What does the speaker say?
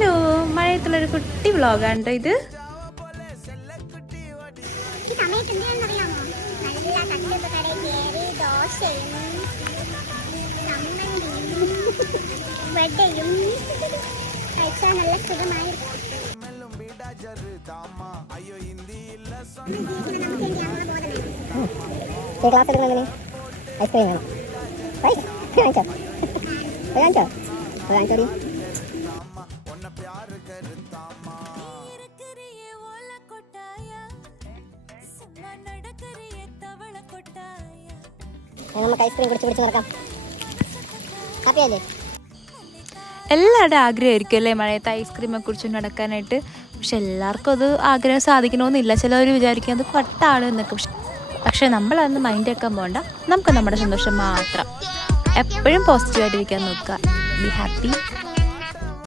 Hello, മഴയത്തുള്ളൊരു കുട്ടി വ്ളോഗാണ് കേട്ടോ ഇത്. ക്ലാസ് എടുക്കണമെങ്കിൽ ഐസ്ക്രീം വേണം. വാങ്ങിച്ചോ വാങ്ങിച്ചോ വാങ്ങിച്ചോടി. നമുക്ക് ഐസ്ക്രീം പിടിച്ച് നടക്കാം. ഹാപ്പിയല്ലേ? എല്ലാവരുടെ ആഗ്രഹമായിരിക്കും അല്ലേ മഴയത്ത് ഐസ്ക്രീമൊക്കെ കുടിച്ച് നടക്കാനായിട്ട്. പക്ഷെ എല്ലാവർക്കും അത് ആഗ്രഹം സാധിക്കണമെന്നില്ല. ചിലവർ വിചാരിക്കും അത് ഫട്ടാണ് എന്നൊക്കെ. പക്ഷെ നമ്മളതൊന്ന് മൈൻഡ് ആക്കാൻ പോകണ്ട. നമുക്ക് നമ്മുടെ സന്തോഷം മാത്രം. എപ്പോഴും പോസിറ്റീവായിട്ടിരിക്കാൻ നോക്കുക. Be happy.